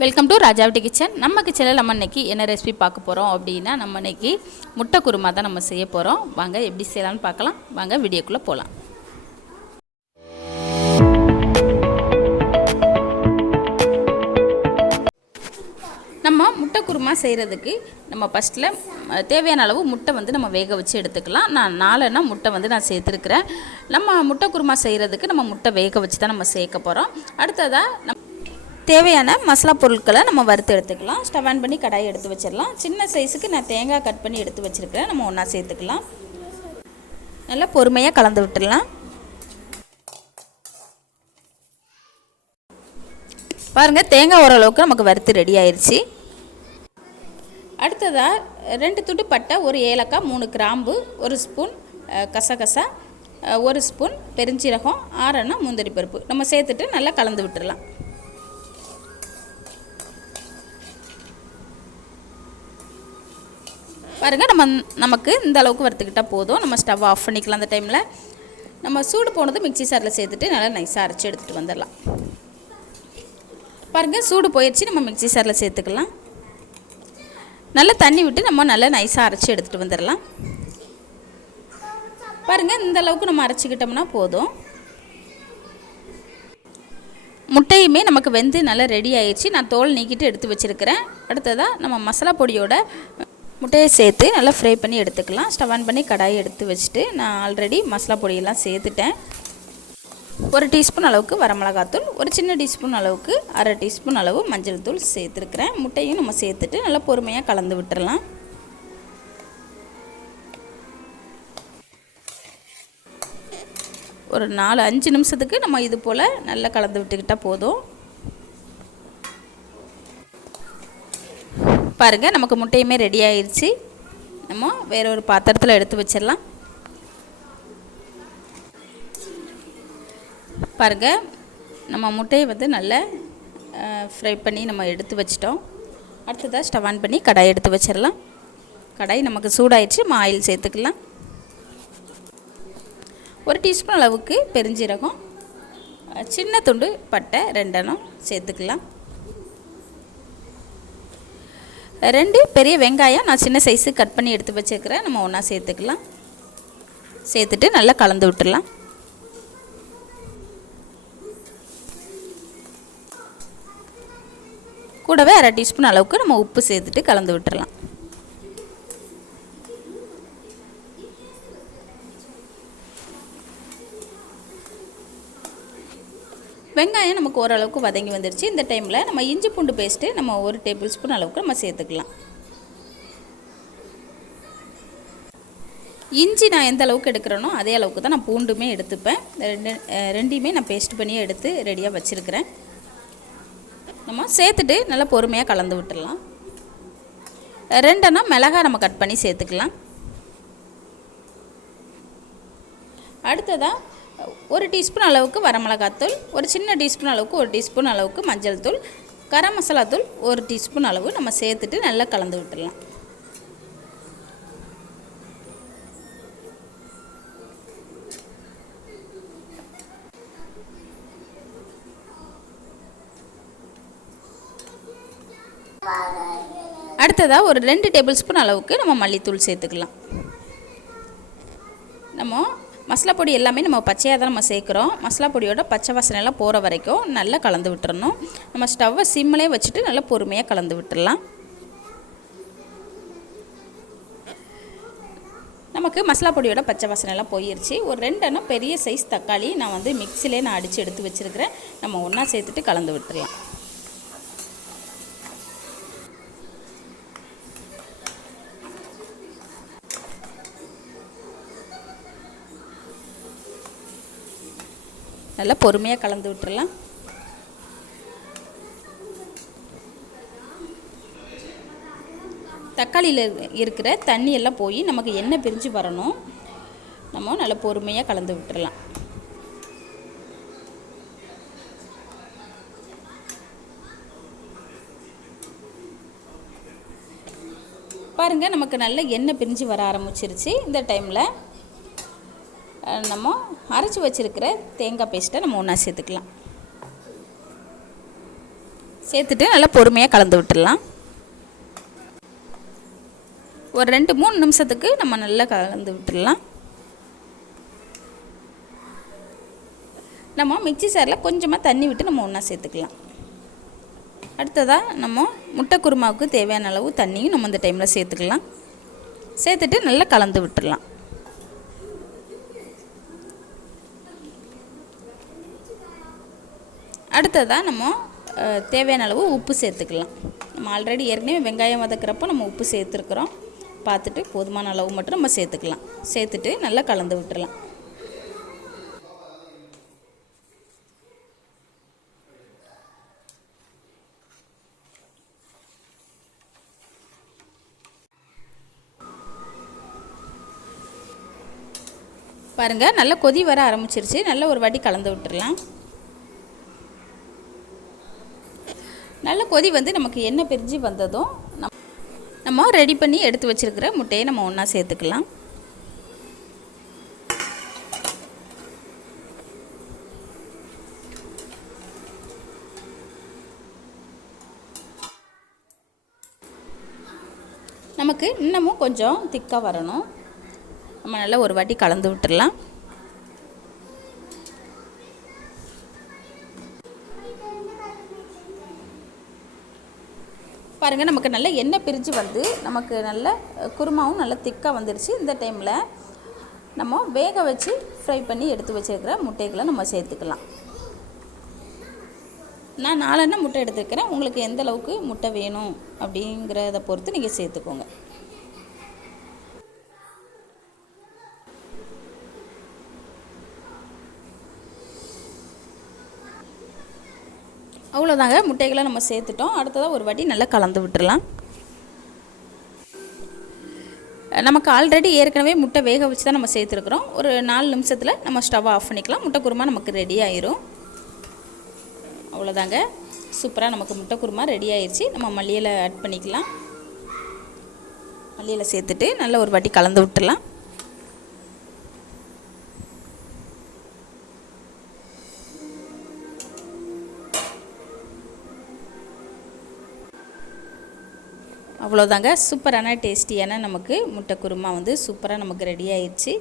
Welcome to ராஜாவட்டி kitchen நம்ம கிச்சனில் நம்ம இன்றைக்கி என்ன ரெசிபி பார்க்க போகிறோம் அப்படின்னா நம்ம இன்றைக்கி முட்டை குருமா தான் நம்ம செய்ய போகிறோம் வாங்க எப்படி செய்யலாம்னு பார்க்கலாம். வாங்க வீடியோக்குள்ளே போகலாம் நம்ம முட்டை குருமா செய்கிறதுக்கு நம்ம ஃபஸ்ட்டில் தேவையான அளவு முட்டை வந்து நம்ம வேக வச்சு எடுத்துக்கலாம். நான் நாலுன்னா முட்டை வந்து நான் சேர்த்துருக்குறேன். நம்ம முட்டை குருமா செய்கிறதுக்கு நம்ம முட்டை வேக வச்சு தான் நம்ம சேர்க்க போகிறோம் அடுத்ததாக தேவையான மசாலா பொருட்களை நம்ம வறுத்து எடுத்துக்கலாம். ஸ்டவ் ஆன் பண்ணி கடாயை எடுத்து வச்சிடலாம். சின்ன சைஸுக்கு நான் தேங்காய் கட் பண்ணி எடுத்து வச்சுருக்கிறேன். நம்ம ஒன்றா சேர்த்துக்கலாம். நல்லா பொறுமையாக கலந்து விட்டுடலாம். பாருங்கள் தேங்காய் ஓரளவுக்கு நமக்கு வறுத்து ரெடி ஆயிடுச்சு அடுத்ததாக ரெண்டு துண்டு பட்டை ஒரு ஏலக்காய் மூணு கிராம்பு ஒரு ஸ்பூன் கசகசா ஒரு ஸ்பூன் பெருஞ்சீரகம் ஆறெண்ணா முந்திரி பருப்பு. நம்ம சேர்த்துட்டு நல்லா கலந்து விட்டுடலாம். பாருங்கள் நம்ம நமக்கு இந்த அளவுக்கு வறுத்துக்கிட்டால் போதும். நம்ம ஸ்டவ் ஆஃப் பண்ணிக்கலாம் அந்த டைமில் நம்ம சூடு போனது மிக்ஸி சாரில் சேர்த்துட்டு நல்லா நைஸாக அரைச்சி எடுத்துகிட்டு வந்துடலாம். பாருங்கள் சூடு போயிடுச்சு நம்ம மிக்ஸி சாரில் சேர்த்துக்கலாம். நல்லா தண்ணி விட்டு நம்ம நல்லா நைஸாக அரைச்சி எடுத்துகிட்டு வந்துடலாம். பாருங்கள் இந்த அளவுக்கு நம்ம அரைச்சிக்கிட்டோம்னா போதும். முட்டையுமே நமக்கு வெந்து நல்லா ரெடி ஆயிடுச்சு நான் தோல் நீக்கிட்டு எடுத்து வச்சுருக்கிறேன். அடுத்ததாக நம்ம மசாலா பொடியோட முட்டையை சேர்த்து நல்லா ஃப்ரை பண்ணி எடுத்துக்கலாம். ஸ்டவ் ஆன் பண்ணி கடாயை எடுத்து வச்சுட்டு நான் ஆல்ரெடி மசாலா பொடியெல்லாம் சேர்த்துட்டேன். ஒரு டீஸ்பூன் அளவுக்கு வரமிளகாத்தூள் ஒரு சின்ன டீஸ்பூன் அளவுக்கு அரை டீஸ்பூன் அளவு மஞ்சள் தூள் சேர்த்துருக்குறேன். முட்டையும் நம்ம சேர்த்துட்டு நல்லா பொறுமையாக கலந்து விட்டுறலாம். ஒரு நாலு அஞ்சு நிமிஷத்துக்கு நம்ம இது போல் நல்லா கலந்து விட்டுக்கிட்டால் போதும். பாருங்கள் நமக்கு முட்டையுமே ரெடி ஆயிடுச்சு நம்ம வேற ஒரு பாத்திரத்தில் எடுத்து வச்சிடலாம். பாருங்கள் நம்ம முட்டையை வந்து நல்லா ஃப்ரை பண்ணி நம்ம எடுத்து வச்சிட்டோம். அடுத்ததாக ஸ்டவ் ஆன் பண்ணி கடாய் எடுத்து வச்சிடலாம். கடாய் நமக்கு சூடாயிடுச்சு நம்ம ஆயில் சேர்த்துக்கலாம். ஒரு டீஸ்பூன் அளவுக்கு பெருஞ்சீரகம் சின்ன துண்டு பட்டை ரெண்டெண்ணம் சேர்த்துக்கலாம். ரெண்டு பெரிய வெங்காயம் நான் சின்ன சைஸு கட் பண்ணி எடுத்து வச்சுருக்கிறேன். நம்ம ஒன்றா சேர்த்துக்கலாம். சேர்த்துட்டு நல்லா கலந்து விட்டுடலாம். கூடவே அரை டீஸ்பூன் அளவுக்கு நம்ம உப்பு சேர்த்துட்டு கலந்து விட்டுடலாம். வெங்காயம் நமக்கு ஓரளவுக்கு வதங்கி வந்துடுச்சு இந்த டைமில் நம்ம இஞ்சி பூண்டு பேஸ்ட்டு நம்ம ஒரு டேபிள் ஸ்பூன் அளவுக்கு நம்ம சேர்த்துக்கலாம். இஞ்சி நான் எந்த அளவுக்கு எடுக்கிறேனோ அதே அளவுக்கு தான் நான் பூண்டுமே எடுத்துப்பேன். ரெண்டு ரெண்டையுமே நான் பேஸ்ட் பண்ணியே எடுத்து ரெடியாக வச்சுருக்கிறேன். நம்ம சேர்த்துட்டு நல்லா பொறுமையாக கலந்து விட்டுடலாம். ரெண்டனா மிளகாய் நம்ம கட் பண்ணி சேர்த்துக்கலாம். அடுத்ததாக ஒரு டீஸ்பூன் அளவுக்கு வரமிளகாத்தூள் ஒரு சின்ன டீஸ்பூன் அளவுக்கு ஒரு டீஸ்பூன் அளவுக்கு மஞ்சள் தூள் கரம் மசாலா தூள் ஒரு டீஸ்பூன் அளவு நம்ம சேர்த்துட்டு நல்லா கலந்து விட்டுடலாம். அடுத்ததாக ஒரு ரெண்டு டேபிள் ஸ்பூன் அளவுக்கு நம்ம மல்லித்தூள் சேர்த்துக்கலாம் நம்ம மசாலா பொடி எல்லாமே நம்ம பச்சையாக தான் நம்ம சேர்க்குறோம். மசாலா பொடியோட பச்சை வாசனைலாம் போகிற வரைக்கும் நல்லா கலந்து விட்டுறணும். நம்ம ஸ்டவ்வை சிம்மிலே வச்சுட்டு நல்லா பொறுமையாக கலந்து விட்டுடலாம் நமக்கு மசாலா பொடியோட பச்சை வாசனை எல்லாம் போயிருச்சு. ஒரு ரெண்டண்ணம் பெரிய சைஸ் தக்காளி நான் வந்து மிக்சிலே நான் அடித்து எடுத்து வச்சுருக்கிறேன். நம்ம ஒன்றா சேர்த்துட்டு கலந்து விட்டுறேன் நல்லா பொறுமையாக கலந்து விட்டுறலாம். தக்காளியில் இருக்கிற தண்ணி எல்லாம் போய் நமக்கு எண்ணெய் பிரிஞ்சு வரணும். நம்ம நல்லா பொறுமையாக கலந்து விட்டுறலாம். பாருங்கள் நமக்கு நல்ல எண்ணெய் பிரிஞ்சு வர ஆரம்பிச்சிருச்சு. இந்த டைமில் நம்ம அரைச்சி வச்சுருக்கிற தேங்காய் பேஸ்ட்டை நம்ம ஒன்றா சேர்த்துக்கலாம். சேர்த்துட்டு நல்லா பொறுமையாக கலந்து விட்டுடலாம். ஒரு ரெண்டு மூணு நிமிஷத்துக்கு நம்ம நல்லா கலந்து விட்டுடலாம். நம்ம மிக்சி சாரில் கொஞ்சமாக தண்ணி விட்டு நம்ம ஒன்றா சேர்த்துக்கலாம். அடுத்ததாக நம்ம முட்டை குருமாவுக்கு தேவையான அளவு தண்ணியும் நம்ம இந்த டைமில் சேர்த்துக்கலாம். சேர்த்துட்டு நல்லா கலந்து விட்டுடலாம். அடுத்ததாக நம்ம தேவையான அளவு உப்பு சேர்த்துக்கலாம். நம்ம ஆல்ரெடி ஏற்கனவே வெங்காயம் வதக்கிறப்போ நம்ம உப்பு சேர்த்துருக்குறோம். பார்த்துட்டு போதுமான அளவு மட்டும் நம்ம சேர்த்துக்கலாம். சேர்த்துட்டு நல்லா கலந்து விட்டுடலாம் பாருங்கள் நல்லா கொதி வர ஆரம்பிச்சிருச்சு. நல்ல ஒரு வாட்டி கலந்து விட்டுடலாம் நல்ல கொதி வந்து நமக்கு எண்ணெய் பிரிஞ்சு வந்ததும் நம் நம்ம ரெடி பண்ணி எடுத்து வச்சிருக்கிற முட்டையை நம்ம ஒன்றா சேர்த்துக்கலாம். நமக்கு இன்னமும் கொஞ்சம் திக்காக வரணும். நம்ம நல்லா ஒரு வாட்டி கலந்து விட்டுடலாம் பாருங்கள் நமக்கு நல்ல எண்ணெய் பிரிஞ்சு வந்து நமக்கு நல்ல குருமாவும் நல்ல திக்காக வந்துடுச்சு இந்த டைமில் நம்ம வேக வச்சு ஃப்ரை பண்ணி எடுத்து வச்சிருக்கிற முட்டைகளை நம்ம சேர்த்துக்கலாம். நான் நாலெண்ணெய் முட்டை எடுத்துருக்கிறேன். உங்களுக்கு எந்த அளவுக்கு முட்டை வேணும் அப்படிங்கிறத பொறுத்து நீங்கள் சேர்த்துக்கோங்க. அவ்வளோதாங்க முட்டைகளை நம்ம சேர்த்துட்டோம். அடுத்ததாக ஒரு வாட்டி நல்லா கலந்து விட்டுடலாம் நமக்கு ஆல்ரெடி ஏற்கனவே முட்டை வேக வச்சு தான் நம்ம சேர்த்துருக்குறோம். ஒரு நாலு நிமிஷத்தில் நம்ம ஸ்டவ்வை ஆஃப் பண்ணிக்கலாம். முட்டை குருமா நமக்கு ரெடி ஆயிரும். அவ்வளோதாங்க சூப்பராக நமக்கு முட்டை குருமா ரெடி ஆயிடுச்சு நம்ம மல்லியில் ஆட் பண்ணிக்கலாம். மல்லியில் சேர்த்துட்டு நல்ல ஒரு வாட்டி கலந்து விட்டுடலாம் அவ்வளோதாங்க. சூப்பரான டேஸ்டியான நமக்கு முட்டை குருமா வந்து சூப்பராக நமக்கு ரெடி ஆயிடுச்சு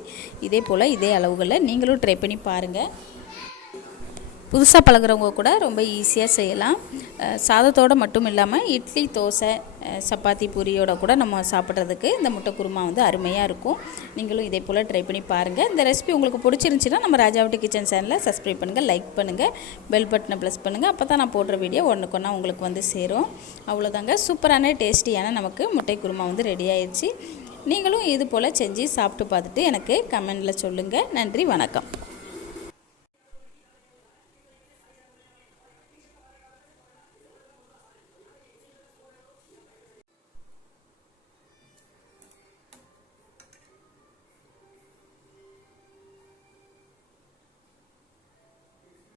இதே போல் இதே அளவுகளில் நீங்களும் ட்ரை பண்ணி பாருங்கள் புதுசாக பழகுறவங்க கூட ரொம்ப ஈஸியாக செய்யலாம். சாதத்தோடு மட்டும் இல்லாமல் இட்லி தோசை சப்பாத்தி பூரியோட கூட நம்ம சாப்பிட்றதுக்கு இந்த முட்டை குருமா வந்து அருமையாக இருக்கும். நீங்களும் இதே போல் ட்ரை பண்ணி பாருங்கள் இந்த ரெசிபி உங்களுக்கு பிடிச்சிருந்துச்சின்னா நம்ம ராஜாவட்டி கிச்சன் சேனலை சப்ஸ்கிரைப் பண்ணுங்கள் லைக் பண்ணுங்கள் பெல் பட்டனை ப்ளஸ் பண்ணுங்கள் அப்போ தான் நான் போடுற வீடியோ ஒன்றுக்கொன்னா உங்களுக்கு வந்து சேரும். அவ்வளோதாங்க சூப்பரான டேஸ்டியான நமக்கு முட்டை குருமா வந்து ரெடி ஆயிடுச்சு. நீங்களும் இது போல் செஞ்சு சாப்பிட்டு பார்த்துட்டு எனக்கு கமெண்டில் சொல்லுங்கள் நன்றி வணக்கம்.